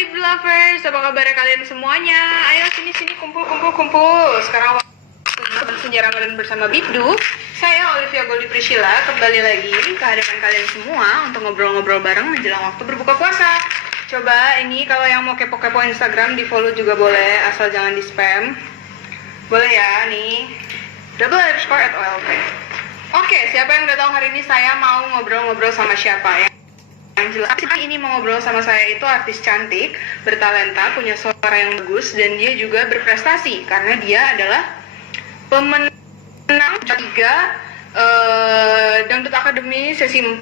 Bib Lovers, apa kabar kalian semuanya? Ayo sini kumpul. Sekarang waktunya senja Ramadan bersama Bibdu. Saya Olivia Goldi Priscilla kembali lagi ke hadapan kalian semua untuk ngobrol-ngobrol bareng menjelang waktu berbuka puasa. Coba ini kalau yang mau kepo-kepo Instagram di follow juga boleh, asal jangan di spam. Boleh ya nih. _@olp. Oke, siapa yang udah tahu hari ini saya mau ngobrol-ngobrol sama siapa ya? Yang jelas ini mau ngobrol sama saya itu artis cantik, bertalenta, punya suara yang bagus, dan dia juga berprestasi karena dia adalah pemenang 3 Dangdut Academy sesi 4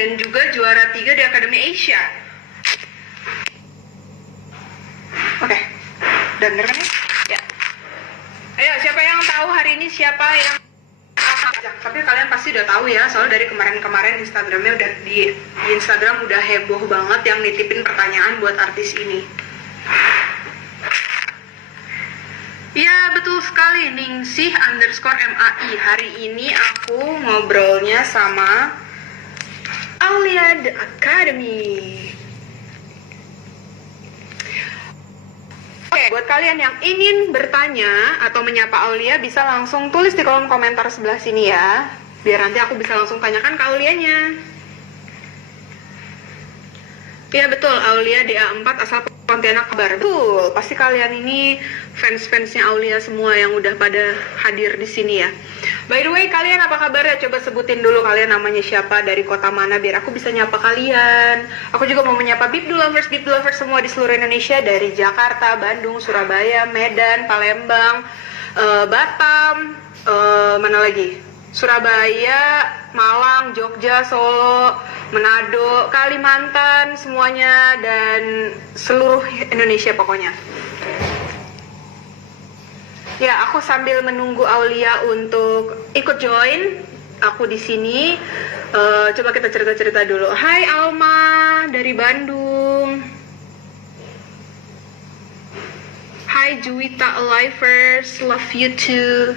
dan juga juara 3 di Akademi Asia. Oke, denger kan ya? Ayo, siapa yang tahu hari ini siapa yang tapi kalian pasti udah tahu ya, soalnya dari kemarin Instagramnya udah di Instagram udah heboh banget yang nitipin pertanyaan buat artis ini. Ya betul sekali, Ningsih_MAI. Hari ini aku ngobrolnya sama Aulia The Academy. Oke, buat kalian yang ingin bertanya atau menyapa Aulia bisa langsung tulis di kolom komentar sebelah sini ya, biar nanti aku bisa langsung tanyakan ke Aulianya. Ya betul, Aulia DA4 asal Pontianak kabar. Betul, pasti kalian ini fans-fansnya Aulia semua yang udah pada hadir di sini ya. By the way, kalian apa kabarnya? Coba sebutin dulu kalian namanya siapa, dari kota mana, biar aku bisa nyapa kalian. Aku juga mau menyapa Bib Lovers semua di seluruh Indonesia, dari Jakarta, Bandung, Surabaya, Medan, Palembang, Batam, mana lagi? Surabaya, Malang, Jogja, Solo, Manado, Kalimantan, semuanya, dan seluruh Indonesia pokoknya. Ya, aku sambil menunggu Aulia untuk ikut join aku di sini. Coba kita cerita-cerita dulu. Hai Alma dari Bandung. Hai Juwita Alivers, love you too.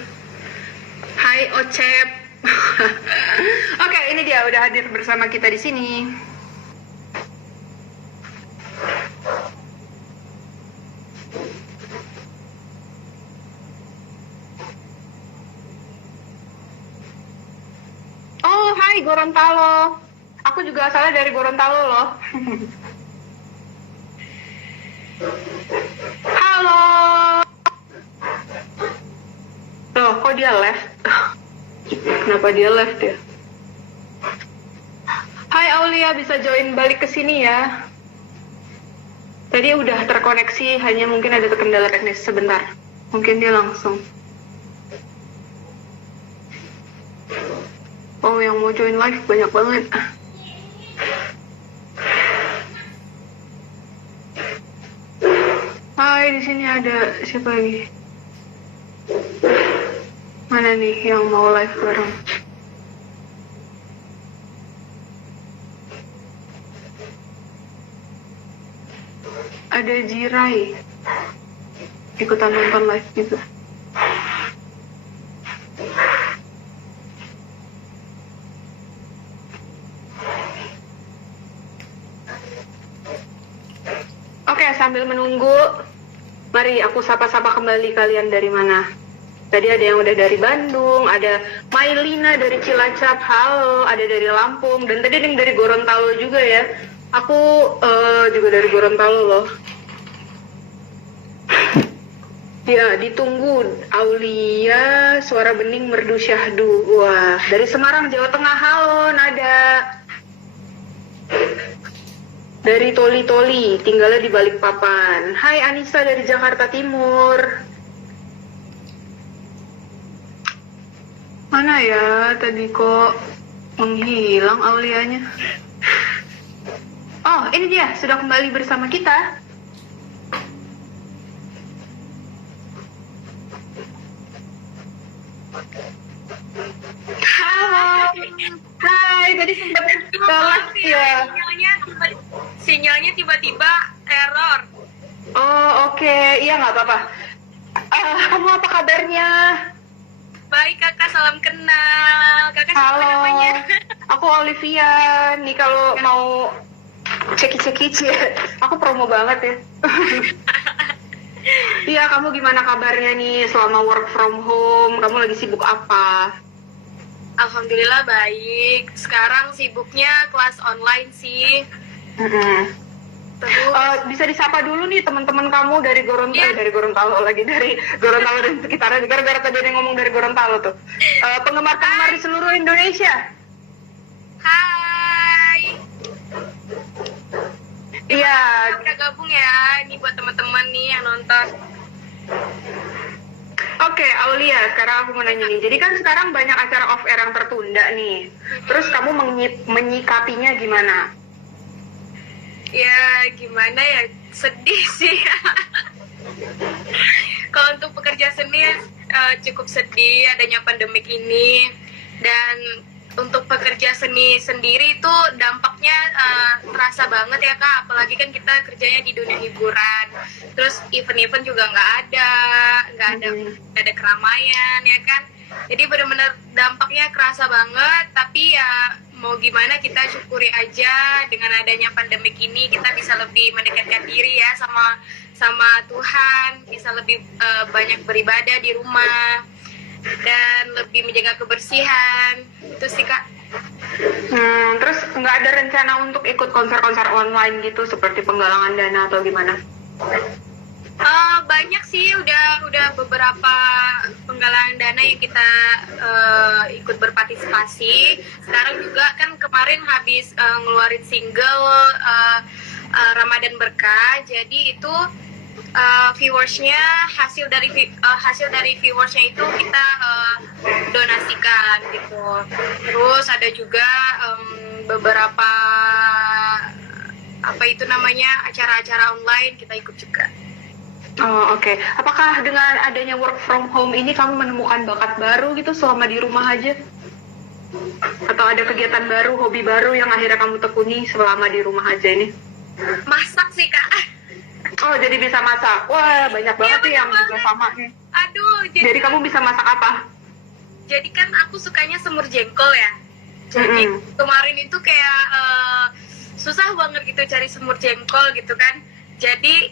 Hai Ocep. Oke, ini dia udah hadir bersama kita di sini. Oh, hai Gorontalo. Aku juga asalnya dari Gorontalo loh. Halo. Loh, kok dia left? Kenapa dia left ya? Hai Aulia, bisa join balik ke sini ya. Tadi udah terkoneksi, hanya mungkin ada kendala teknis sebentar. Mungkin dia langsung. Oh, yang mau join live banyak banget. Hai, di sini ada siapa lagi? Mana nih yang mau live bareng? Ada Jirai ikutan nonton live juga. Oke, sambil menunggu, mari aku sapa-sapa kembali kalian dari mana. Tadi ada yang udah dari Bandung, ada Mailina dari Cilacap, halo, ada dari Lampung, dan tadi ada yang dari Gorontalo juga ya. Aku juga dari Gorontalo loh. Ya, ditunggu Aulia, suara bening merdu syahdu. Wah, dari Semarang, Jawa Tengah, halo, Nada. Dari Toli-Toli, tinggalnya di Balikpapan. Hai Anissa dari Jakarta Timur. Mana ya, tadi kok menghilang Aulianya. Oh, ini dia, sudah kembali bersama kita. Halo. Hai, tadi sempat kelas ya. Sinyalnya tiba-tiba error. Oh, oke. Iya, nggak apa-apa. Kamu apa kabarnya? Baik kakak, salam kenal. Kakak siapa Halo, namanya? aku Olivia. Nih kalau mau Ceki-ceki. Aku promo banget ya. Iya, kamu gimana kabarnya nih selama work from home? Kamu lagi sibuk apa? Alhamdulillah baik. Sekarang sibuknya kelas online sih. Terus Bisa disapa dulu nih teman-teman kamu dari Gorontalo, dari Gorontalo lagi, dari Gorontalo dan sekitarnya. Gara-gara tadi ada yang ngomong dari Gorontalo tuh. Penggemar-penggemar di seluruh Indonesia. hai. Iya. Udah gabung ya. Ini buat teman-teman nih yang nonton. Oke, Aulia, sekarang aku mau nanya nih. Jadi kan sekarang banyak acara off air yang tertunda nih. Terus kamu menyikapinya gimana? Ya gimana ya, sedih sih. Kalau untuk pekerja seni cukup sedih adanya pandemik ini. Dan untuk pekerja seni sendiri itu dampaknya terasa banget ya Kak. Apalagi kan kita kerjanya di dunia hiburan. Terus event-event juga nggak ada keramaian ya kan. Jadi benar-benar dampaknya kerasa banget. Tapi ya mau gimana, kita syukuri aja dengan adanya pandemik ini kita bisa lebih mendekatkan diri ya sama Tuhan, bisa lebih banyak beribadah di rumah dan lebih menjaga kebersihan. Itu sih Kak. Terus nggak ada rencana untuk ikut konser-konser online gitu seperti penggalangan dana atau gimana? Banyak sih, udah beberapa penggalangan dana yang kita ikut berpartisipasi. Sekarang juga kan kemarin habis ngeluarin single Ramadan Berkah, jadi itu viewersnya hasil dari viewersnya itu kita donasikan gitu. Terus ada juga beberapa acara-acara online kita ikut juga. Oh, oke. Apakah dengan adanya work from home ini kamu menemukan bakat baru gitu selama di rumah aja? Atau ada kegiatan baru, hobi baru yang akhirnya kamu tekuni selama di rumah aja ini? Masak sih Kak. Oh, jadi bisa masak. Wah, banyak banget Iya, sih yang banyak juga banget. sama nih. Aduh, Jadi kamu bisa masak apa? jadi kan aku sukanya semur jengkol ya. Jadi kemarin itu kayak susah banget gitu cari semur jengkol gitu kan. Jadi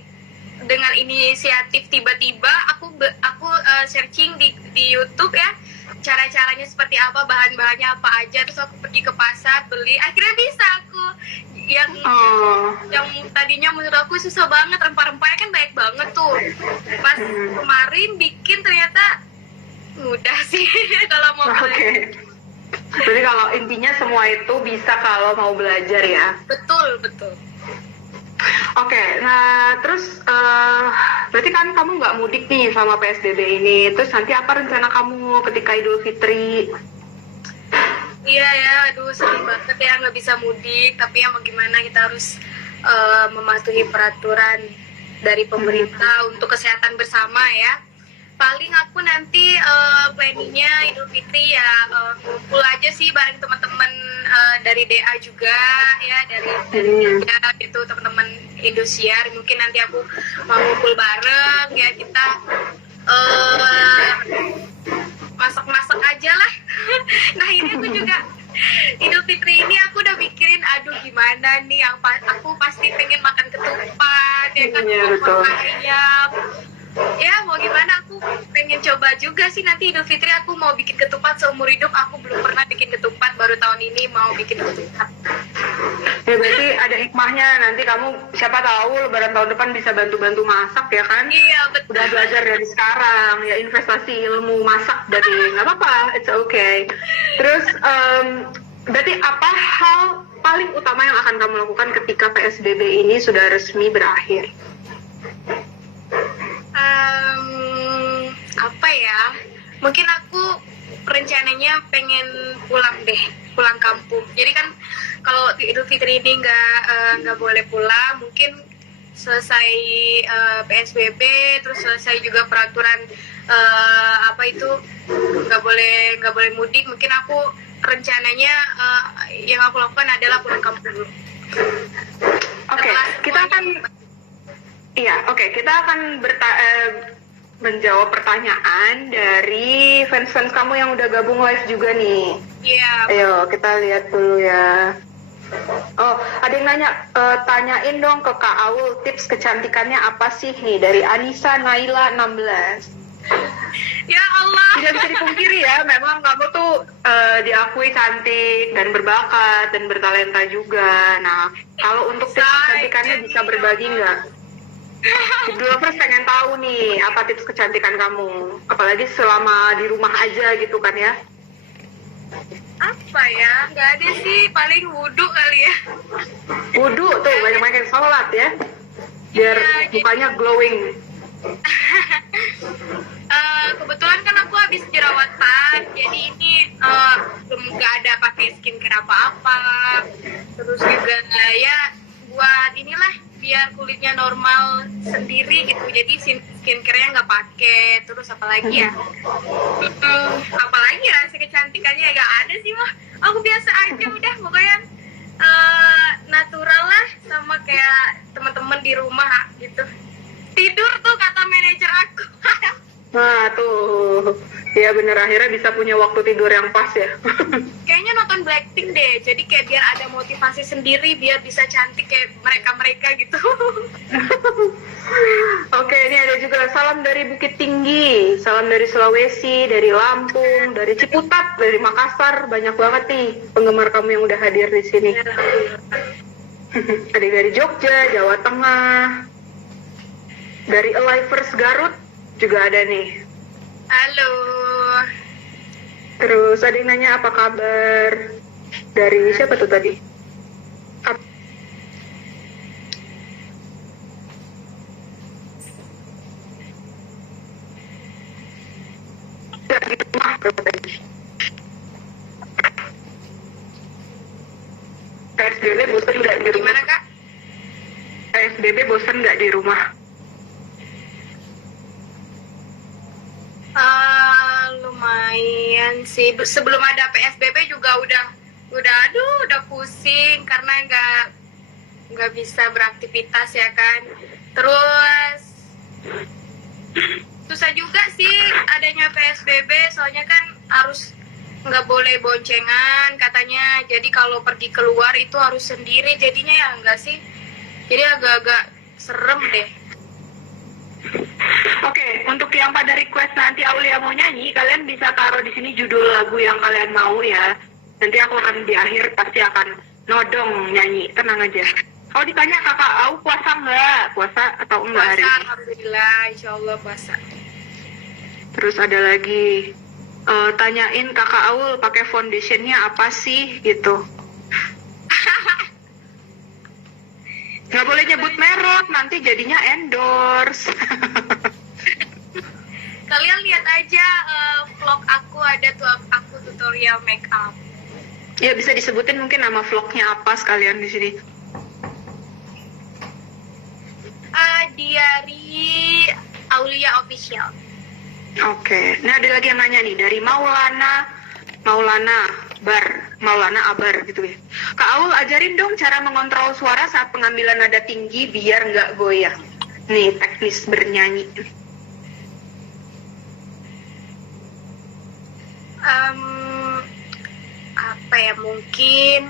dengan inisiatif tiba-tiba aku searching di YouTube ya, cara-caranya seperti apa, bahan-bahannya apa aja, terus aku pergi ke pasar beli, akhirnya bisa aku yang tadinya menurut aku susah banget, rempah-rempahnya kan banyak banget tuh, pas kemarin bikin ternyata mudah sih. Kalau mau belajar. Jadi kalau intinya semua itu bisa kalau mau belajar ya. Betul. Oke, nah terus berarti kan kamu nggak mudik nih sama PSBB ini. Terus nanti apa rencana kamu ketika Idul Fitri? Iya ya, aduh sedih banget ya nggak bisa mudik. Tapi ya mau gimana, kita harus mematuhi peraturan dari pemerintah untuk kesehatan bersama ya. Paling aku nanti planningnya Idul Fitri ya ngumpul aja sih bareng teman-teman dari DA juga ya, dari DA itu teman-teman Indosiar. Mungkin nanti aku mau ngumpul bareng ya, kita masak-masak aja lah. Nah ini aku juga Idul Fitri ini aku udah mikirin, aduh gimana nih, yang aku pasti pengen makan ketupat ya kan, opor ayam. Ya mau gimana, aku pengen coba juga sih nanti Idul Fitri. Aku mau bikin ketupat seumur hidup, aku belum pernah bikin ketupat, baru tahun ini mau bikin ketupat. Ya berarti ada hikmahnya, nanti kamu siapa tahu lebaran tahun depan bisa bantu-bantu masak ya kan? Iya betul. Udah belajar dari sekarang ya, investasi ilmu masak berarti nggak apa-apa, it's okay. Terus berarti apa hal paling utama yang akan kamu lakukan ketika PSBB ini sudah resmi berakhir? Apa ya, mungkin aku rencananya pengen pulang kampung. Jadi kan kalau Idul Fitri ini nggak boleh pulang, mungkin selesai PSBB, terus selesai juga peraturan nggak boleh mudik, mungkin aku rencananya yang aku lakukan adalah pulang kampung dulu. Oke, kita akan menjawab pertanyaan dari fans-fans kamu yang udah gabung live juga nih. Iya. Ayo kita lihat dulu ya. Oh, ada yang nanya, tanyain dong ke Kak Aul tips kecantikannya apa sih nih dari Anissa Naila 16. Ya Allah. Tidak bisa dipungkiri ya, memang kamu tuh diakui cantik dan berbakat dan bertalenta juga. Nah, kalau untuk tips kecantikannya bisa berbagi nggak? Lovers pengen tahu nih apa tips kecantikan kamu, apalagi selama di rumah aja gitu kan ya. Apa ya? Nggak ada sih, paling wudhu kali ya. Wudhu tuh, banyak-banyak sholat ya, biar Iya, mukanya glowing. Kebetulan kan aku habis jerawatan, jadi ini belum nggak ada pakai skincare apa-apa. Terus juga ya buat inilah biar kulitnya normal sendiri gitu. Jadi skincare-nya nggak pakai. Terus apalagi ya? Apalagi rasa kecantikannya nggak ada sih mah. Aku biasa aja udah pokoknya natural lah sama kayak teman-teman di rumah gitu. Tidur tuh kata manajer aku. Nah tuh, ya bener, akhirnya bisa punya waktu tidur yang pas ya. Kayaknya nonton Blackpink deh, jadi kayak biar ada motivasi sendiri, biar bisa cantik kayak mereka-mereka gitu. Oke, ini ada juga salam dari Bukit Tinggi, salam dari Sulawesi, dari Lampung, dari Ciputat, dari Makassar, banyak banget nih penggemar kamu yang udah hadir di sini. Ada dari Jogja, Jawa Tengah, dari Alivers Garut juga ada nih. Halo. Terus ada yang nanya apa kabar dari siapa tuh tadi? Nggak di rumah berapa tadi? PSBB bosan nggak di rumah? Gimana kak? PSBB bosan nggak di rumah? Lumayan sih. Sebelum ada PSBB juga udah pusing karena nggak bisa beraktivitas ya kan. Terus susah juga sih adanya PSBB, soalnya kan harus nggak boleh boncengan katanya. Jadi kalau pergi keluar itu harus sendiri, jadinya ya enggak sih. Jadi agak-agak serem deh. Oke, untuk yang pada request nanti Aulia mau nyanyi, kalian bisa taruh di sini judul lagu yang kalian mau ya. Nanti aku akan di akhir pasti akan nodong nyanyi, tenang aja. Kalau ditanya kakak Au puasa nggak? Puasa atau enggak hari Puasa, ini? alhamdulillah, insya Allah puasa. Terus ada lagi, tanyain kakak Aul pakai foundationnya apa sih gitu. Nggak boleh nyebut merek, nanti jadinya endorse. Kalian lihat aja vlog aku, ada tuh aku tutorial make up. Ya bisa disebutin mungkin nama vlognya apa sekalian di sini. Diary Aulia Official. Oke, nah ada lagi yang nanya nih dari Maulana Abar gitu ya. Kak Aul ajarin dong cara mengontrol suara saat pengambilan nada tinggi biar nggak goyang. Nih teknis bernyanyi. Apa ya, mungkin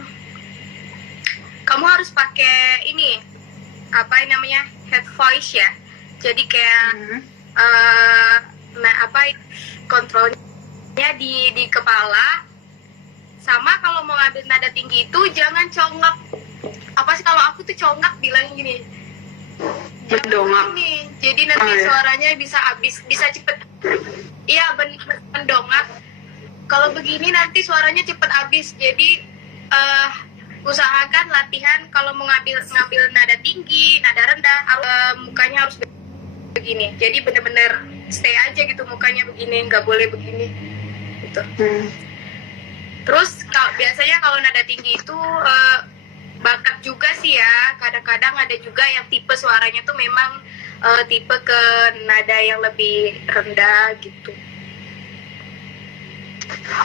kamu harus pakai ini apa namanya head voice ya. Jadi kayak kontrolnya di kepala. Sama kalau mau ngambil nada tinggi itu jangan congak. Apa sih kalau aku tuh congak bilang gini. Mendongak. Ini. Jadi nanti suaranya bisa habis, bisa cepet. Iya, mendongak. Kalau begini nanti suaranya cepet habis. Jadi usahakan latihan kalau mau ngambil nada tinggi, nada rendah, mukanya harus begini. Jadi bener-bener stay aja gitu mukanya begini, nggak boleh begini. Gitu. Terus biasanya kalau nada tinggi itu bakat juga sih ya. Kadang-kadang ada juga yang tipe suaranya tuh memang tipe ke nada yang lebih rendah gitu.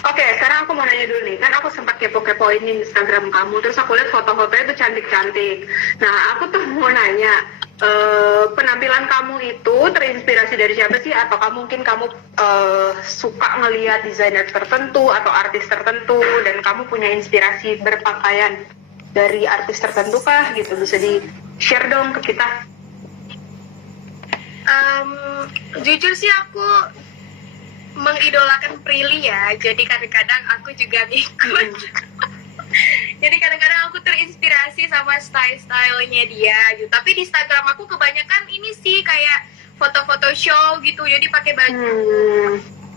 Oke, sekarang aku mau nanya dulu nih. Kan aku sempat kepo-kepoin Instagram kamu, terus aku lihat foto-fotonya tuh cantik-cantik. Nah, aku tuh mau nanya, penampilan kamu itu terinspirasi dari siapa sih? Atau mungkin kamu suka ngelihat desainer tertentu atau artis tertentu dan kamu punya inspirasi berpakaian? dari artis tertentu kah gitu, bisa di share dong ke kita. Jujur sih aku mengidolakan Prilly ya, jadi kadang-kadang aku juga ngikut. Jadi kadang-kadang aku terinspirasi sama style-stylenya dia gitu. Tapi di Instagram aku kebanyakan ini sih kayak foto-foto show gitu, jadi pakai baju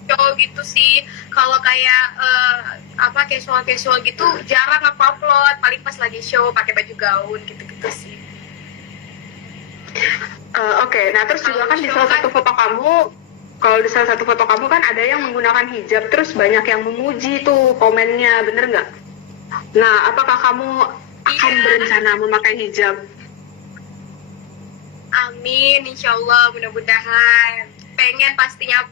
show gitu sih. Kalau kayak casual gitu jarang aku upload, paling pas lagi show pakai baju gaun gitu-gitu sih. Oke, nah terus juga kan di salah satu foto kamu, kalau di salah satu foto kamu kan ada yang menggunakan hijab, terus banyak yang memuji tuh komennya, bener nggak? Nah, apakah kamu akan berencana memakai hijab? Amin, insya Allah, mudah-mudahan. Pengen pastinya,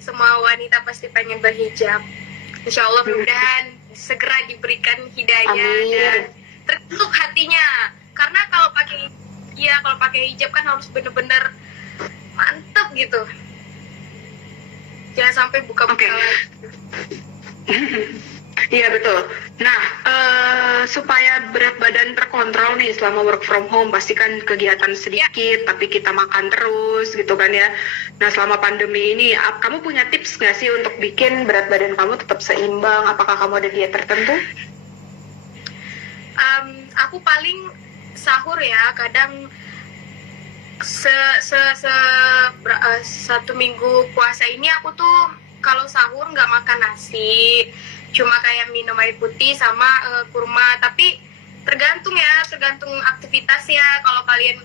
semua wanita pasti pengen berhijab. Insya Allah mudah-mudahan segera diberikan hidayah dan tertutup hatinya. Karena kalau pakai hijab kan harus bener-bener mantep gitu. Jangan sampai buka-buka lagi. Iya betul. Nah, supaya berat badan terkontrol nih selama work from home, pastikan kegiatan sedikit, tapi kita makan terus gitu kan ya. Nah, selama pandemi ini, kamu punya tips nggak sih untuk bikin berat badan kamu tetap seimbang? Apakah kamu ada diet tertentu? Aku paling sahur ya, kadang satu minggu puasa ini aku tuh kalau sahur nggak makan nasi, cuma kayak minum air putih sama kurma. Tapi tergantung aktivitas ya. Kalau kalian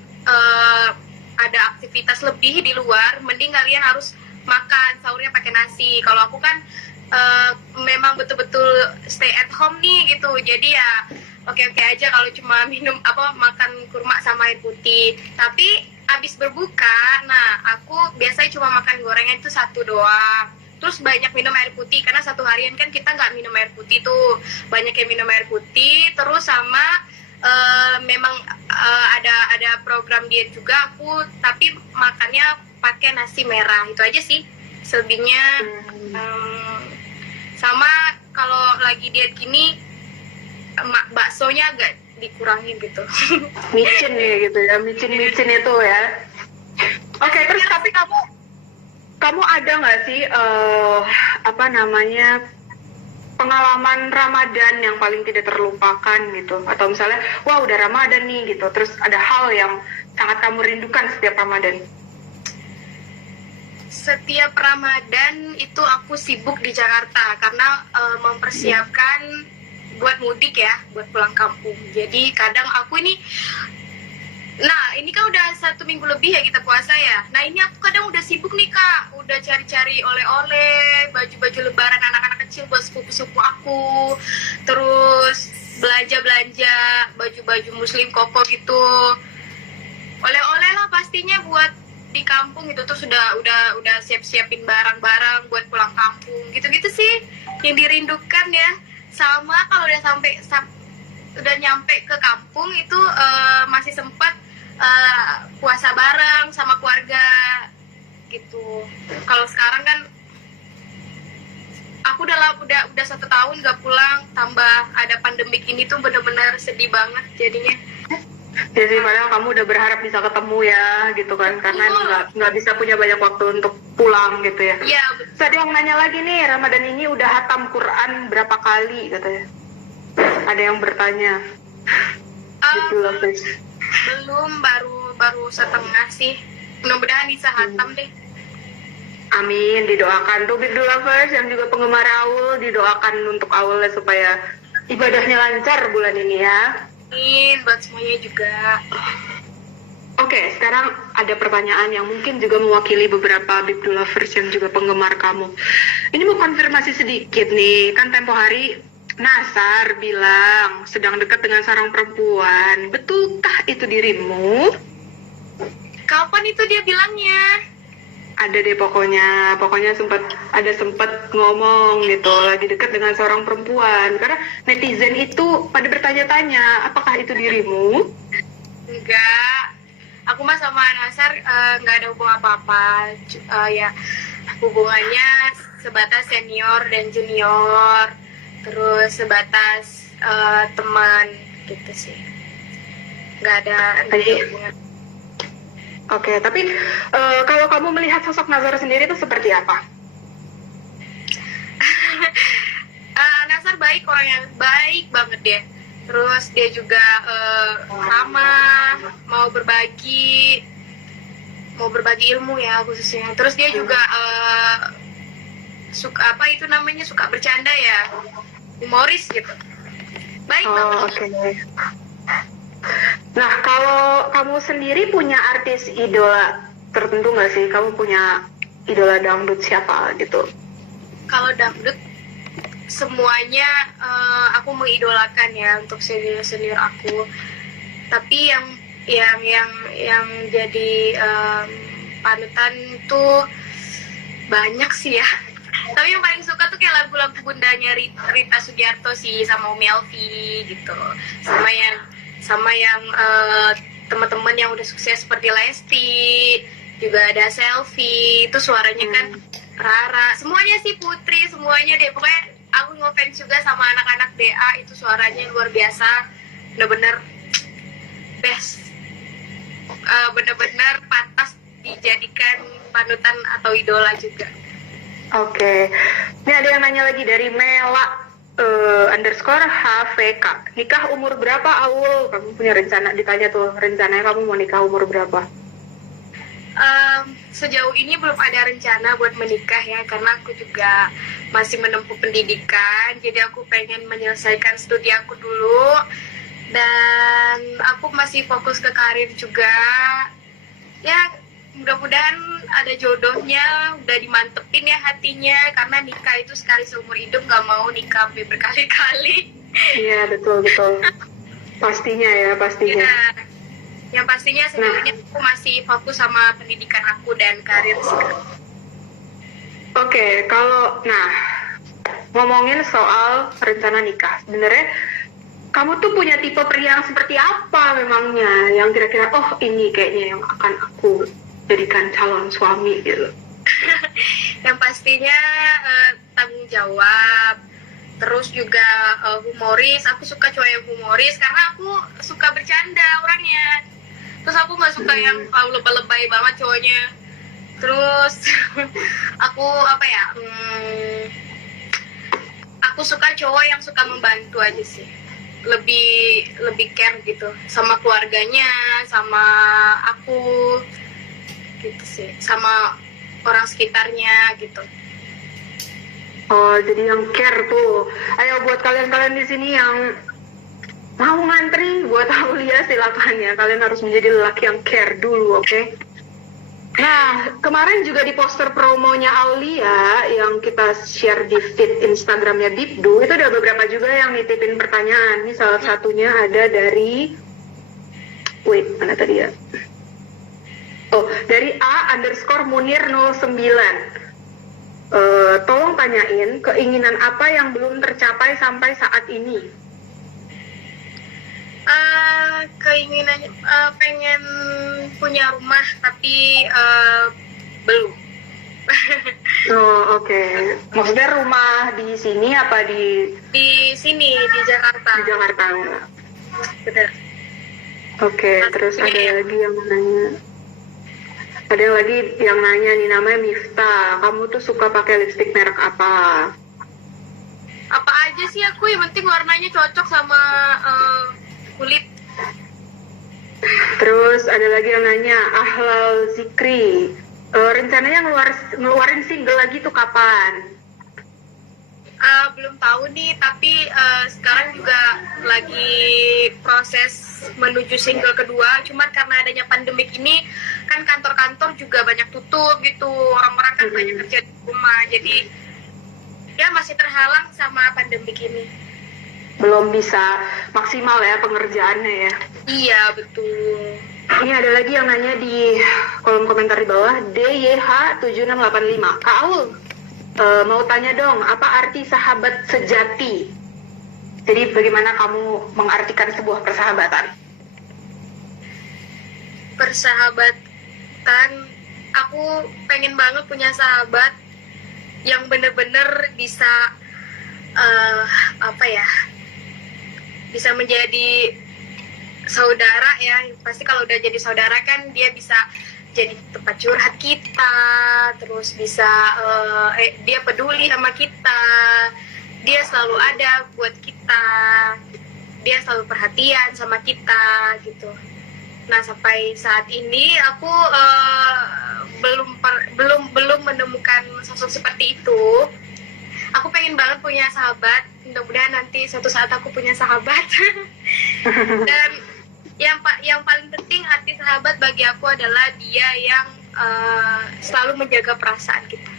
ada aktivitas lebih di luar, mending kalian harus makan sahurnya pakai nasi. Kalau aku kan memang betul-betul stay at home nih gitu, jadi ya oke-oke aja kalau cuma makan kurma sama air putih. Tapi abis berbuka, nah aku biasanya cuma makan gorengan itu satu doang. Terus banyak minum air putih, karena satu harian kan kita nggak minum air putih tuh. Banyak yang minum air putih, terus sama memang ada program diet juga aku, tapi makannya pakai nasi merah, itu aja sih. Selebihnya sama kalau lagi diet gini, baksonya agak dikurangin gitu. Micin ya gitu ya, micin itu ya. Oke, terus tapi kamu ada nggak sih pengalaman Ramadan yang paling tidak terlupakan gitu? Atau misalnya, wah udah Ramadan nih gitu, terus ada hal yang sangat kamu rindukan setiap Ramadan? Setiap Ramadan itu aku sibuk di Jakarta karena mempersiapkan buat mudik ya, buat pulang kampung. Jadi kadang aku ini kan udah 1 minggu lebih ya kita puasa ya. Nah ini aku kadang udah sibuk nih Kak, udah cari-cari oleh-oleh, baju-baju lebaran anak-anak kecil buat sepupu-sepupu aku. Terus belanja-belanja baju-baju muslim koko gitu. Oleh-oleh lah pastinya buat di kampung gitu. Terus udah siap-siapin barang-barang buat pulang kampung. Gitu-gitu sih yang dirindukan ya. Sama kalau udah nyampe ke kampung itu masih sempat puasa bareng sama keluarga gitu. Kalau sekarang kan aku udah 1 tahun gak pulang, tambah ada pandemik ini tuh bener-bener sedih banget jadinya. Jadi padahal kamu udah berharap bisa ketemu ya gitu kan, karena nggak bisa punya banyak waktu untuk pulang gitu ya. Iya betul. Tadi yang nanya lagi nih, Ramadan ini udah hatam Quran berapa kali katanya? Ada yang bertanya. Belum, baru setengah sih. Mudah-mudahan bisa hatam deh. Amin, didoakan tuh Big Lovers yang juga penggemar Aul, didoakan untuk Aulnya supaya ibadahnya lancar bulan ini ya. Amin, buat semuanya juga. Oke, sekarang ada pertanyaan yang mungkin juga mewakili beberapa Big Lovers yang juga penggemar kamu. Ini mau konfirmasi sedikit nih, kan tempo hari Nasar bilang sedang dekat dengan seorang perempuan. Betulkah itu dirimu? Kapan itu dia bilangnya? Ada deh pokoknya sempat ngomong gitu, lagi dekat dengan seorang perempuan. Karena netizen itu pada bertanya-tanya, apakah itu dirimu? Enggak, aku mah sama Nasar nggak ada hubungan apa-apa. Ya hubungannya sebatas senior dan junior, terus sebatas teman gitu sih. Nggak ada hubungan. Oke, tapi kalau kamu melihat sosok Nazar sendiri itu seperti apa? Nazar baik, orang yang baik banget dia. Terus dia juga ramah, mau berbagi ilmu ya khususnya. Terus dia juga suka suka bercanda ya, humoris gitu. Baik banget. Oke. Nah, kalau kamu sendiri punya artis idola tertentu nggak sih? Kamu punya idola dangdut siapa gitu? Kalau dangdut semuanya aku mengidolakan ya untuk senior aku. Tapi yang jadi panutan tuh banyak sih ya. Tapi yang paling suka tuh kayak lagu-lagu bundanya Rita Sugiarto sih, sama Umi Elvi gitu. Sama yang teman-teman yang udah sukses seperti Lesti, juga ada Selfie, itu suaranya kan Rara, semuanya sih Putri, semuanya deh. Pokoknya aku ngefans juga sama anak-anak DA, itu suaranya luar biasa, bener-bener best, bener-bener pantas dijadikan panutan atau idola juga. Oke. Ini ada yang nanya lagi dari Mela _ HVK. Nikah umur berapa, Aul? Kamu punya rencana, ditanya tuh rencananya kamu mau nikah umur berapa? Sejauh ini belum ada rencana buat menikah ya, karena aku juga masih menempuh pendidikan, jadi aku pengen menyelesaikan studi aku dulu, dan aku masih fokus ke karir juga. Ya, mudah-mudahan ada jodohnya, udah dimantepin ya hatinya, karena nikah itu sekali seumur hidup, gak mau nikah sampai berkali-kali. Iya, betul. Pastinya. Ya, yang pastinya sejauh ini aku masih fokus sama pendidikan aku dan karir sih. Oke, ngomongin soal rencana nikah, sebenarnya kamu tuh punya tipe pria yang seperti apa memangnya, yang kira-kira ini kayaknya yang akan aku jadikan calon suami gitu? Yang pastinya tanggung jawab, terus juga humoris. Aku suka cowok yang humoris karena aku suka bercanda orangnya. Terus aku nggak suka yang lebay-lebay banget cowoknya. Terus aku aku suka cowok yang suka membantu aja sih, lebih care gitu sama keluarganya, sama aku gitu sih, sama orang sekitarnya gitu. Oh, jadi yang care tuh. Ayo buat kalian-kalian di sini yang mau ngantri buat Aulia, silakan ya. Kalian harus menjadi lelaki yang care dulu, oke? Nah, kemarin juga di poster promonya Aulia yang kita share di feed Instagramnya Bibdu, itu ada beberapa juga yang nitipin pertanyaan. Ini salah satunya ada dari, mana tadi ya? Dari A_Munir09. Tolong tanyain keinginan apa yang belum tercapai sampai saat ini. Keinginannya pengen punya rumah, tapi belum. Oke. Maksudnya rumah di sini apa di sini, di Jakarta? Di Jakarta. Bener. Oke, terus ada lagi yang nanya. Ada lagi yang nanya nih, namanya Miftah. Kamu tuh suka pakai lipstik merek apa? Apa aja sih aku, yang penting warnanya cocok sama kulit. Terus ada lagi yang nanya, Ahlal Zikri, rencananya ngeluarin single lagi tuh kapan? Belum tahu nih, tapi sekarang juga lagi proses menuju single kedua. Cuman karena adanya pandemik ini, kan kantor-kantor juga banyak tutup gitu, orang-orang kan banyak kerja di rumah, jadi ya masih terhalang sama pandemik ini. Belum bisa maksimal ya pengerjaannya ya? Iya, betul. Ini ada lagi yang nanya di kolom komentar di bawah, DYH7685. Kak Aul, mau tanya dong, apa arti sahabat sejati? Jadi bagaimana kamu mengartikan sebuah persahabatan? Persahabatan, aku pengen banget punya sahabat yang bener-bener bisa bisa menjadi saudara ya. Pasti kalau udah jadi saudara kan dia bisa jadi tempat curhat kita, terus bisa dia peduli sama kita, dia selalu ada buat kita, dia selalu perhatian sama kita gitu. Nah sampai saat ini aku belum menemukan sosok seperti itu. Aku pengen banget punya sahabat, mudah-mudahan nanti suatu saat aku punya sahabat. Dan yang paling penting arti sahabat bagi aku adalah dia yang selalu menjaga perasaan kita.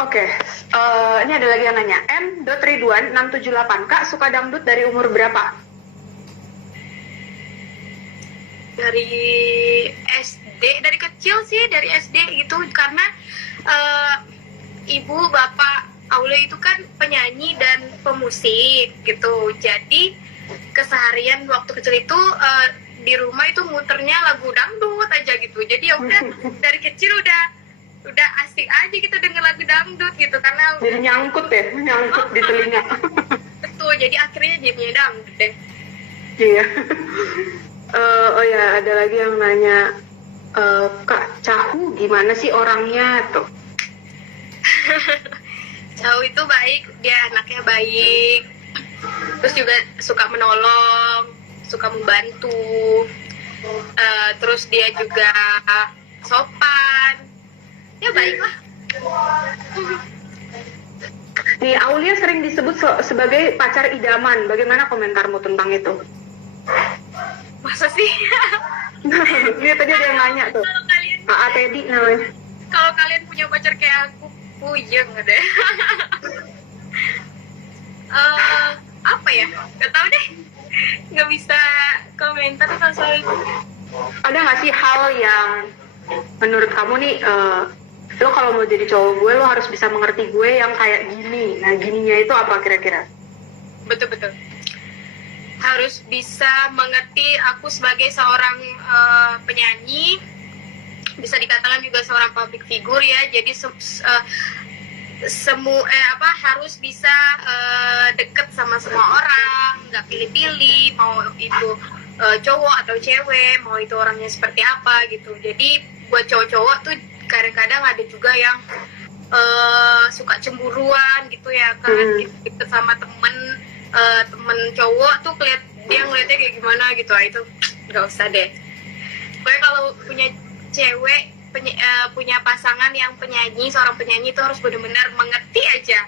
Oke, ini ada lagi yang nanya. M.Ridwan 678, Kak suka dangdut dari umur berapa? Dari SD, dari kecil sih, dari SD gitu, karena ibu bapak Aule itu kan penyanyi dan pemusik gitu. Jadi keseharian waktu kecil itu di rumah itu muternya lagu dangdut aja gitu. Jadi ya udah dari kecil udah asik aja gitu denger lagu dangdut gitu, karena Jadi nyangkut di telinga. betul, jadi akhirnya jadinya dangdut deh. Iya. Oh ya, ada lagi yang nanya, Kak Cahu gimana sih orangnya tuh? Cahu itu baik, dia anaknya baik, terus juga suka menolong, suka membantu, terus dia juga sopan, ya baiklah. Nih, Aulia sering disebut sebagai pacar idaman. Bagaimana komentarmu tentang itu? Masa sih? Ini tadi ada yang nanya tuh. Kalau kalian, Aa Teddy namanya. kalau kalian punya pacar kayak aku, puyeng deh. Apa ya? Gak tau deh. Gak bisa komentar soal itu. Ada nggak sih hal yang menurut kamu nih, lo kalau mau jadi cowok gue, lo harus bisa mengerti gue yang kayak gini. Nah, gininya itu apa kira-kira? Betul-betul. Harus bisa mengerti aku sebagai seorang penyanyi, bisa dikatakan juga seorang public figure ya. Jadi harus bisa deket sama semua orang, nggak pilih-pilih mau itu cowok atau cewek, mau itu orangnya seperti apa gitu. Jadi buat cowok-cowok tuh kadang-kadang ada juga yang suka cemburuan gitu ya kan, deket sama temen cowok tuh dia ngeliatnya kayak gimana gitu. Itu nggak usah deh. Pokoknya kalau punya cewek, punya pasangan yang penyanyi, seorang penyanyi itu harus benar-benar mengerti aja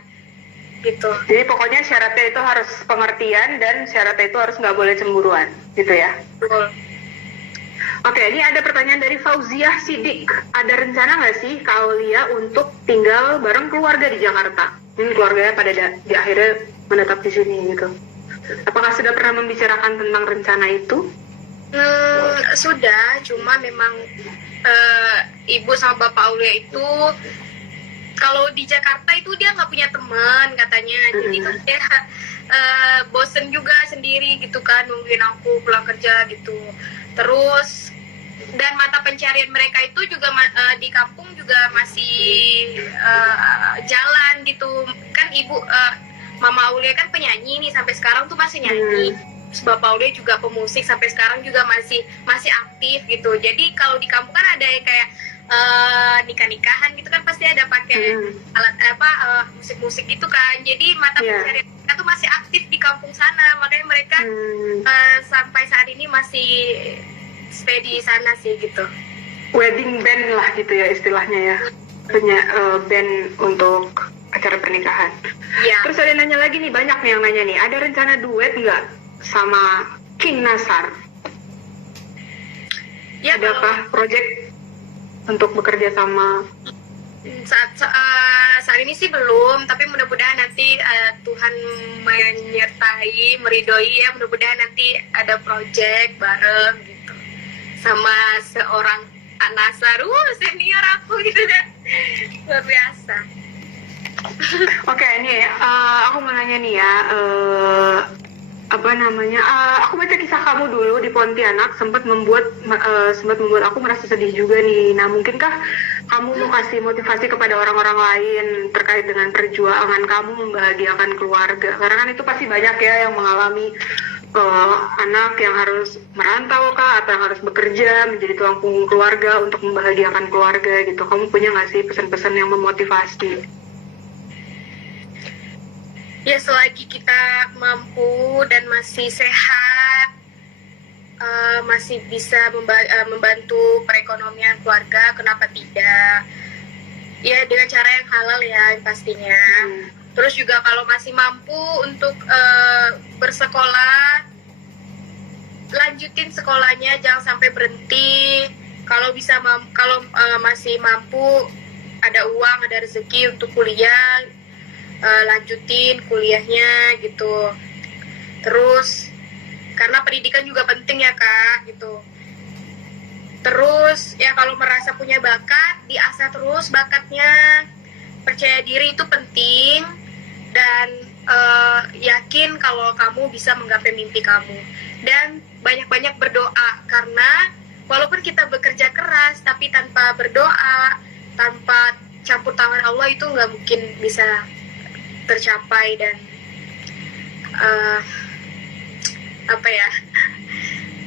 gitu. Jadi pokoknya syaratnya itu harus pengertian dan syaratnya itu harus nggak boleh cemburuan gitu ya. Betul. Oke, ini ada pertanyaan dari Fauziah Sidik. Ada rencana nggak sih Kak Aulia untuk tinggal bareng keluarga di Jakarta? Ini keluarganya pada di akhirnya menetap di sini gitu. Apakah sudah pernah membicarakan tentang rencana itu? Sudah, cuma memang ibu sama bapak Aulia itu kalau di Jakarta itu dia nggak punya teman katanya. Jadi dia bosen juga sendiri gitu kan, nungguin aku pulang kerja gitu. Terus dan mata pencarian mereka itu juga di kampung juga masih jalan gitu kan. Ibu Mama Aulia kan penyanyi nih, sampai sekarang tuh masih nyanyi. Terus Bapak Aulia juga pemusik, sampai sekarang juga masih aktif gitu. Jadi kalau di kampung kan ada yang kayak nikah-nikahan gitu kan, pasti ada pakai alat musik-musik gitu kan. Jadi mata pencarian mereka tuh masih aktif di kampung sana, makanya mereka sampai saat ini masih stay di sana sih gitu. Wedding band lah gitu ya istilahnya ya, punya band untuk acara pernikahan. Ya. Terus ada nanya lagi nih, banyak nih yang nanya nih, ada rencana duet nggak sama King Nasar? Ya, adakah project untuk bekerja sama? Saat ini sih belum, tapi mudah-mudahan nanti Tuhan menyertai, meridoi ya, mudah-mudahan nanti ada project bareng gitu sama seorang Nasar, senior aku gitu deh, luar biasa. Oke, ini aku mau nanya nih ya, aku baca kisah kamu dulu di Pontianak sempat membuat aku merasa sedih juga nih. Nah, mungkinkah kamu mau kasih motivasi kepada orang-orang lain terkait dengan perjuangan kamu membahagiakan keluarga? Karena kan itu pasti banyak ya yang mengalami anak yang harus merantau kah, atau yang harus bekerja menjadi tulang punggung keluarga untuk membahagiakan keluarga gitu. Kamu punya nggak sih pesan-pesan yang memotivasi? Ya, selagi kita mampu dan masih sehat, masih bisa membantu perekonomian keluarga, kenapa tidak? Ya, dengan cara yang halal ya pastinya. Terus juga kalau masih mampu untuk bersekolah, lanjutin sekolahnya, jangan sampai berhenti. Kalau bisa masih mampu, ada uang, ada rezeki untuk kuliah, lanjutin kuliahnya gitu. Terus karena pendidikan juga penting ya Kak gitu. Terus ya kalau merasa punya bakat, diasah terus bakatnya. Percaya diri itu penting, dan yakin kalau kamu bisa menggapai mimpi kamu. Dan banyak-banyak berdoa, karena walaupun kita bekerja keras, tapi tanpa berdoa, tanpa campur tangan Allah, itu nggak mungkin bisa tercapai. Dan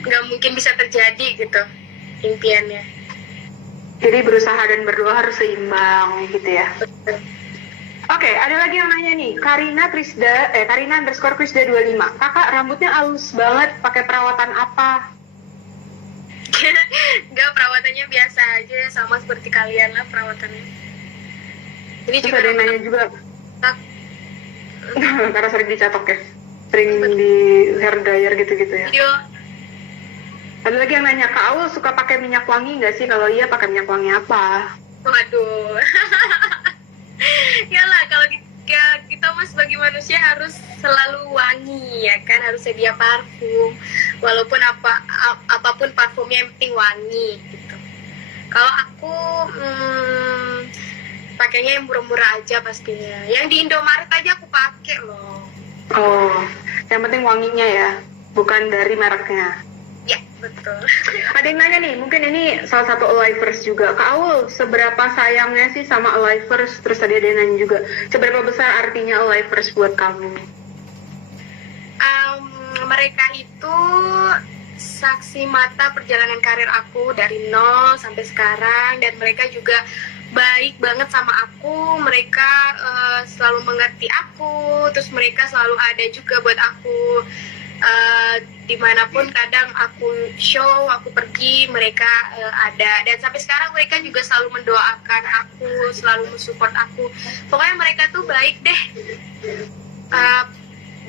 nggak mungkin bisa terjadi gitu impiannya. Jadi berusaha dan berdoa harus seimbang gitu ya. Betul. Oke, ada lagi yang nanya nih, Karina _Krisda 25. Kakak rambutnya halus banget, pakai perawatan apa? Nggak, perawatannya biasa aja, sama seperti kalian lah perawatannya. Ini Terus juga ada yang nanya juga, karena sering dicatok ya, sering di hair dryer gitu-gitu ya. video. Ada lagi yang nanya, Kak Aul suka pakai minyak wangi nggak sih? Kalau iya, pakai minyak wangi apa? Waduh. Yalah, kalau kita mas sebagai manusia harus selalu wangi ya kan, harus sedia parfum. Walaupun apapun parfumnya, yang penting wangi gitu. Kalau aku pakainya yang murah-murah aja pastinya. Yang di Indomaret aja aku pakai loh. Oh, yang penting wanginya ya, bukan dari mereknya. Ya, betul. Ada yang nanya nih, mungkin ini salah satu Alivers juga. Kak Aul, seberapa sayangnya sih sama Alivers? Terus tadi ada yang nanya juga, seberapa besar artinya Alivers buat kamu? Mereka itu saksi mata perjalanan karir aku dari nol sampai sekarang, dan mereka juga baik banget sama aku. Mereka selalu mengerti aku, terus mereka selalu ada juga buat aku. Dimanapun kadang aku show, aku pergi, mereka ada. Dan sampai sekarang mereka juga selalu mendoakan aku, selalu mensupport aku. Pokoknya mereka tuh baik deh,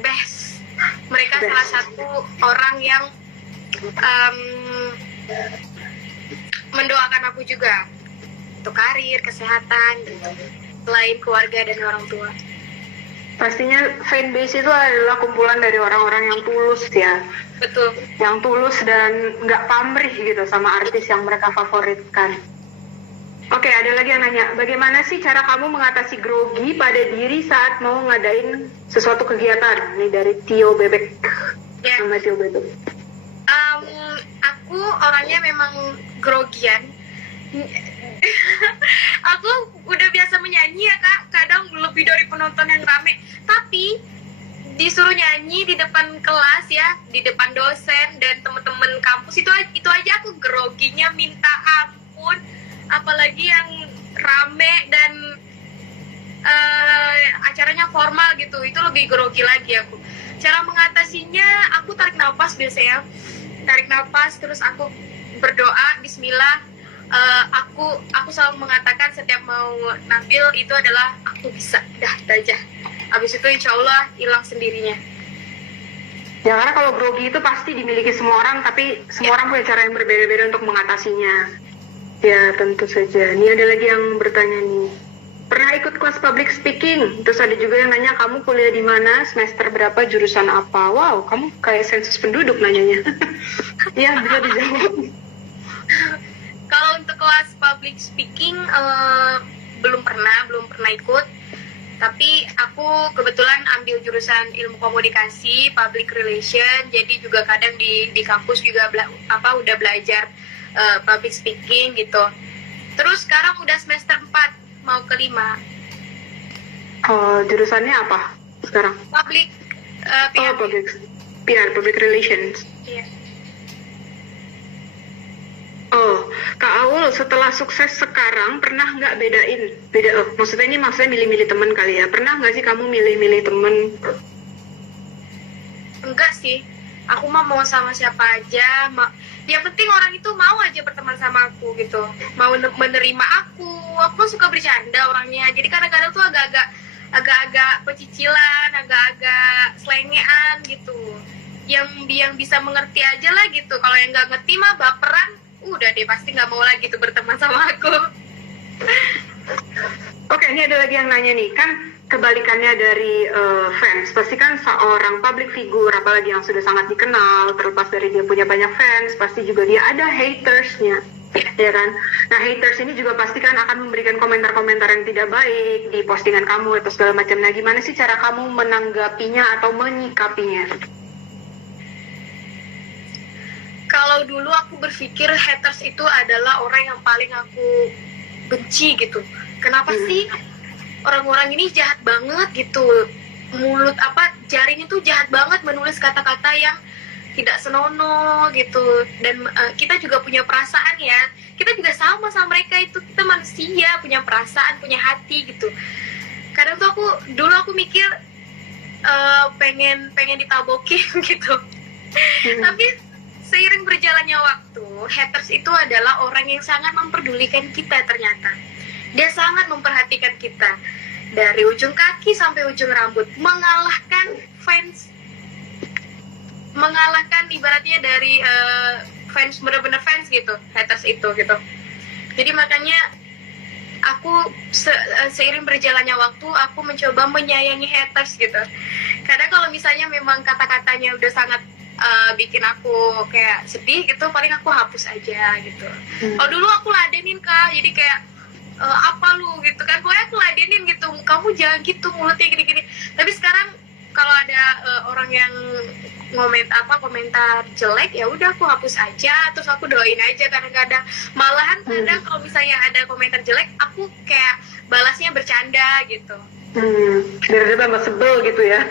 best. Mereka salah satu orang yang mendoakan aku juga untuk karir, kesehatan gitu, selain keluarga dan orang tua. Pastinya fanbase itu adalah kumpulan dari orang-orang yang tulus ya. Betul. Yang tulus dan nggak pamrih gitu sama artis yang mereka favoritkan. Oke, ada lagi yang nanya, bagaimana sih cara kamu mengatasi grogi pada diri saat mau ngadain sesuatu kegiatan? Ini dari Tio Bebek. Ya. Nama Tio Bebek. Aku orangnya memang grogian. Aku udah biasa menyanyi ya Kak, kadang lebih dari penonton yang rame. Tapi disuruh nyanyi di depan kelas ya, di depan dosen dan teman-teman kampus, itu aja aku groginya minta ampun. Apalagi yang rame dan acaranya formal gitu, itu lebih grogi lagi aku. Cara mengatasinya, aku tarik nafas biasanya, tarik nafas terus aku berdoa, Bismillah. Aku selalu mengatakan setiap mau nampil itu adalah aku bisa, dah aja. Abis itu insya Allah hilang sendirinya. Ya karena kalau grogi itu pasti dimiliki semua orang, tapi semua orang punya cara yang berbeda-beda untuk mengatasinya. Ya tentu saja. Ini ada lagi yang bertanya nih, pernah ikut kelas public speaking? Terus ada juga yang nanya, kamu kuliah di mana, semester berapa, jurusan apa? Wow, kamu kayak sensus penduduk nanyanya. Ya bisa dijawab. Kalau untuk kelas public speaking belum pernah ikut. Tapi aku kebetulan ambil jurusan ilmu komunikasi, public relation, jadi juga kadang di kampus juga udah belajar public speaking gitu. Terus sekarang udah semester 4 mau ke 5. Jurusannya apa sekarang? Public PR. Public relations. Iya. Kak Aul, setelah sukses sekarang, pernah nggak maksudnya milih-milih teman kali ya? Pernah nggak sih kamu milih-milih teman? Enggak sih, aku mah mau sama siapa aja. Yang penting orang itu mau aja berteman sama aku gitu, mau menerima aku suka bercanda orangnya. Jadi kadang-kadang tuh agak-agak pecicilan, agak-agak selengean gitu. Yang bisa mengerti aja lah gitu. Kalau yang nggak ngerti mah baperan, udah deh pasti nggak mau lagi tuh berteman sama aku. Oke, ini ada lagi yang nanya nih, kan kebalikannya dari fans, pasti kan seorang public figure, apalagi yang sudah sangat dikenal, terlepas dari dia punya banyak fans, pasti juga dia ada hatersnya, ya kan? Nah, haters ini juga pasti kan akan memberikan komentar-komentar yang tidak baik di postingan kamu atau segala macam. Nah, gimana sih cara kamu menanggapinya atau menyikapinya? Kalau dulu aku berpikir haters itu adalah orang yang paling aku benci gitu. Kenapa sih orang-orang ini jahat banget gitu, jarinya tuh jahat banget menulis kata-kata yang tidak senonoh gitu. Dan kita juga punya perasaan ya, kita juga sama mereka itu, kita manusia, punya perasaan, punya hati gitu. Kadang tuh dulu aku mikir pengen ditabokin gitu. Tapi seiring berjalannya waktu, haters itu adalah orang yang sangat memperdulikan kita ternyata. Dia sangat memperhatikan kita dari ujung kaki sampai ujung rambut, mengalahkan ibaratnya dari fans, bener-bener fans gitu, haters itu gitu. Jadi makanya aku seiring berjalannya waktu, aku mencoba menyayangi haters gitu. Karena kalau misalnya memang kata-katanya udah sangat bikin aku kayak sedih gitu, paling aku hapus aja gitu. Kalau dulu aku ladenin Kak, jadi kayak apa lu gitu kan, pokoknya aku ladenin gitu, kamu jangan gitu mulutnya gini-gini. Tapi sekarang kalau ada orang yang komentar jelek, ya udah aku hapus aja, terus aku doain aja. Kadang-kadang malahan kalau misalnya ada komentar jelek, aku kayak balasnya bercanda gitu. Biar tambah sebel gitu ya.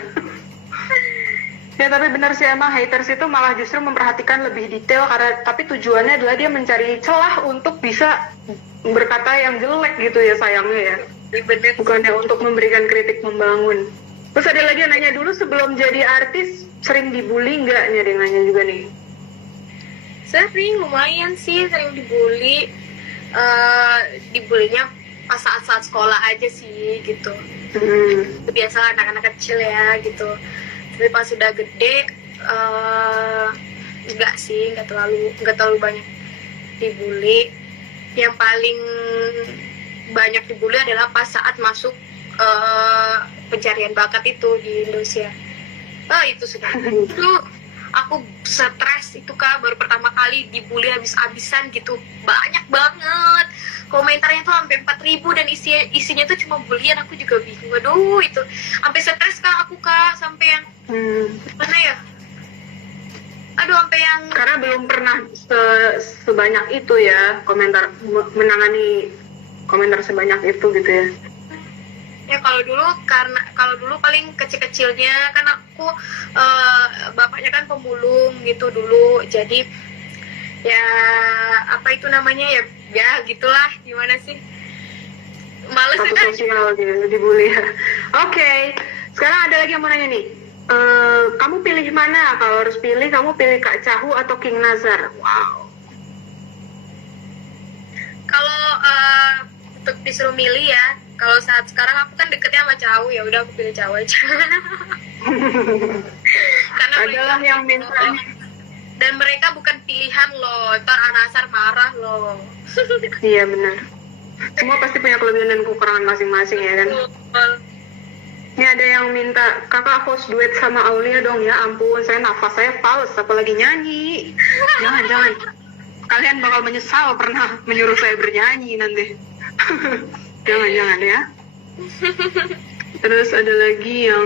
Ya, tapi benar sih, emang haters itu malah justru memperhatikan lebih detail, tapi tujuannya adalah dia mencari celah untuk bisa berkata yang jelek gitu ya, sayangnya ya. Bener. Bukannya untuk memberikan kritik membangun. Terus ada lagi yang nanya, dulu sebelum jadi artis sering dibully nggak? Nih ada yang nanya juga nih. Sering, lumayan sih, sering dibully. Dibulinya pas saat-saat sekolah aja sih gitu. Biasa anak-anak kecil ya gitu. Tapi pas sudah gede, nggak terlalu banyak dibully. Yang paling banyak dibully adalah pas saat masuk pencarian bakat itu di Indonesia. Itu sudah. Itu aku stres itu Kak, baru pertama kali dibully habis-habisan gitu. Banyak banget. Komentarnya tuh sampai 4.000 dan isinya tuh cuma bulian. Aku juga bingung. Aduh, itu sampai stres Kak aku Kak, sampai yang mana ya? Aduh, sampai yang karena belum pernah sebanyak itu ya menangani komentar sebanyak itu gitu ya. Ya kalau dulu paling kecil-kecilnya kan aku bapaknya kan pemulung gitu dulu, jadi ya apa itu namanya ya gitulah, gimana sih, males satu kan sosial gitu, dibully ya. Oke, sekarang ada lagi yang mau nanya nih, kamu pilih mana? Kalau harus pilih, kamu pilih Kak Cahu atau King Nazar? Wow. Kalau untuk disuruh milih ya, kalau saat sekarang aku kan deketnya sama Cahu, ya udah aku pilih Cahu aja. Karena adalah yang mintanya. Dan mereka bukan pilihan loh, ntar Anasar marah loh. Iya benar. Semua pasti punya kelebihan dan kekurangan masing-masing ya kan. Ini ada yang minta, kakak host duet sama Aulia dong. Ya ampun, nafas saya fals, apalagi nyanyi. Jangan. Kalian bakal menyesal pernah menyuruh saya bernyanyi nanti. Jangan ya. Terus ada lagi yang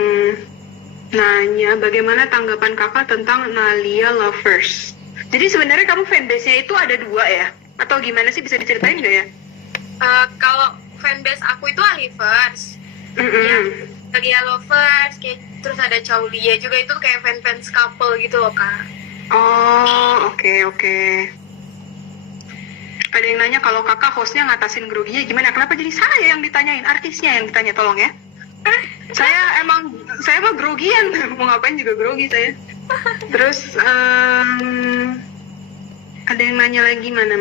nanya, bagaimana tanggapan kakak tentang Nalia Lovers? Jadi sebenarnya kamu fanbase-nya itu ada 2 ya? Atau gimana sih, bisa diceritain nggak ya? Kalau fanbase aku itu Alivers, Alia Lovers, kayak terus ada Chaulia juga, itu kayak fans couple gitu loh Kak. Oh, oke. Ada yang nanya kalau kakak hostnya ngatasin groginya gimana? Kenapa jadi saya yang ditanyain? Artisnya yang ditanya, tolong ya. Saya mah grogian, mau ngapain juga grogi saya. Terus ada yang nanya lagi mana.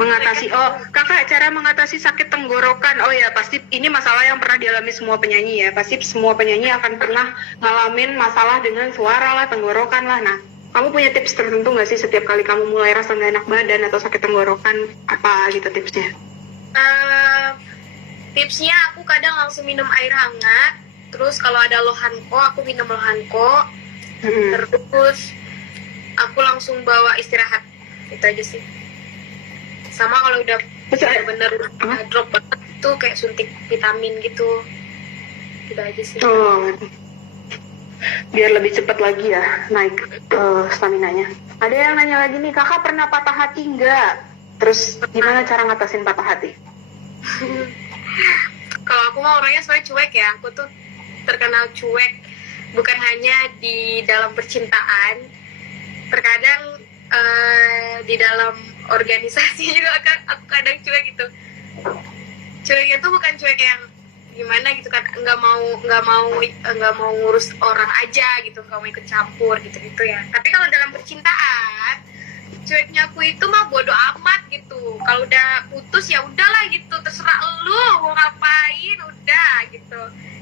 Mengatasi, kakak cara mengatasi sakit tenggorokan. Oh ya, pasti ini masalah yang pernah dialami semua penyanyi ya. Pasti semua penyanyi akan pernah ngalamin masalah dengan suara lah, tenggorokan lah. Nah, kamu punya tips tertentu nggak sih setiap kali kamu mulai rasa nggak enak badan atau sakit tenggorokan? Apa gitu tipsnya? Tipsnya aku kadang langsung minum air hangat. Terus kalau ada lohanko, aku minum lohanko. Terus aku langsung bawa istirahat. Itu aja sih. Sama kalau udah bener-bener drop banget tuh kayak suntik vitamin gitu. Gitu aja sih. Biar lebih cepat lagi ya naik stamina-nya. Ada yang nanya lagi nih, kakak pernah patah hati nggak? Terus gimana cara ngatasin patah hati? Kalau aku mah orangnya sebenarnya cuek ya. Aku tuh terkenal cuek, bukan hanya di dalam percintaan. Terkadang di dalam organisasi juga aku kadang cuek gitu. Cueknya tuh bukan cuek yang gimana gitu kan, nggak mau ngurus orang aja gitu, nggak mau ikut campur gitu ya. Tapi kalau dalam percintaan, cueknya aku itu mah bodo amat gitu. Kalau udah putus ya udahlah gitu, terserah lu mau ngapain, udah gitu.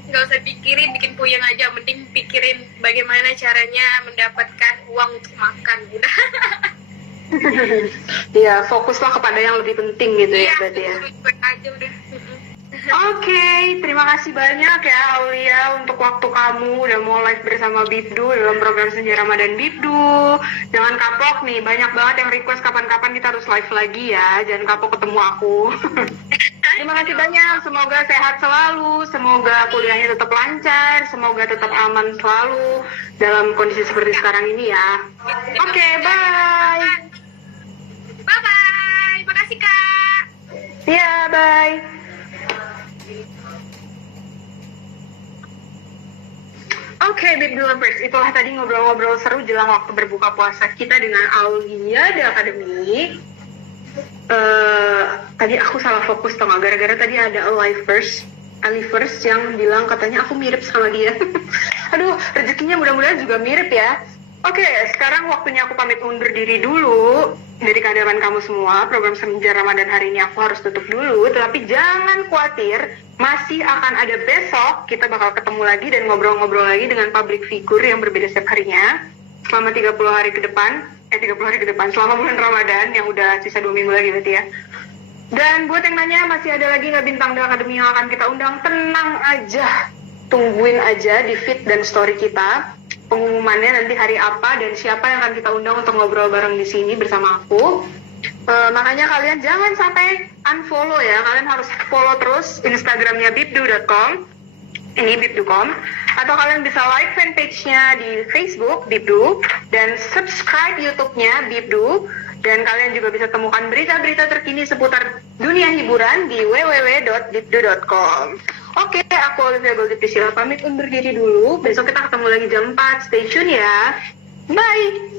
Nggak usah pikirin bikin puyeng aja, mending pikirin bagaimana caranya mendapatkan uang untuk makan, udah. Ya, fokuslah kepada yang lebih penting gitu ya berarti ya. Cuek aja udah. Oke, terima kasih banyak ya Aulia untuk waktu kamu udah mau live bersama Bibdu dalam program Senja Ramadan Bibdu. Jangan kapok nih, banyak banget yang request kapan-kapan kita harus live lagi ya. Jangan kapok ketemu aku. Terima kasih banyak, semoga sehat selalu, semoga kuliahnya tetap lancar, semoga tetap aman selalu dalam kondisi seperti sekarang ini ya. Oke, bye. Bye-bye, makasih Kak. Iya, bye. Oke, Bibdu Lovers, itulah tadi ngobrol-ngobrol seru jelang waktu berbuka puasa kita dengan Aulia The Academy. Tadi aku salah fokus tau gak, gara-gara tadi ada Alivers yang bilang katanya aku mirip sama dia. Aduh, rezekinya mudah-mudahan juga mirip ya. Oke, sekarang waktunya aku pamit undur diri dulu dari kehadiran kamu semua. Program Senja Ramadan hari ini aku harus tutup dulu, tapi jangan khawatir, masih akan ada besok. Kita bakal ketemu lagi dan ngobrol-ngobrol lagi dengan public figure yang berbeda setiap harinya selama 30 hari ke depan, selama bulan Ramadan yang udah sisa 2 minggu lagi berarti ya. Dan buat yang nanya masih ada lagi nggak bintang The Academy yang akan kita undang, tenang aja, tungguin aja di feed dan story kita pengumumannya nanti hari apa dan siapa yang akan kita undang untuk ngobrol bareng di sini bersama aku. Makanya kalian jangan sampai unfollow ya, kalian harus follow terus Instagramnya bibdu.com, ini bibdu.com, atau kalian bisa like fanpage-nya di Facebook Bibdu dan subscribe YouTube-nya Bibdu, dan kalian juga bisa temukan berita-berita terkini seputar dunia hiburan di www.bibdu.com. Oke, aku Olivia Goldie Priscilla pamit undur diri dulu. Besok kita ketemu lagi jam 4. Stay tune ya. Bye!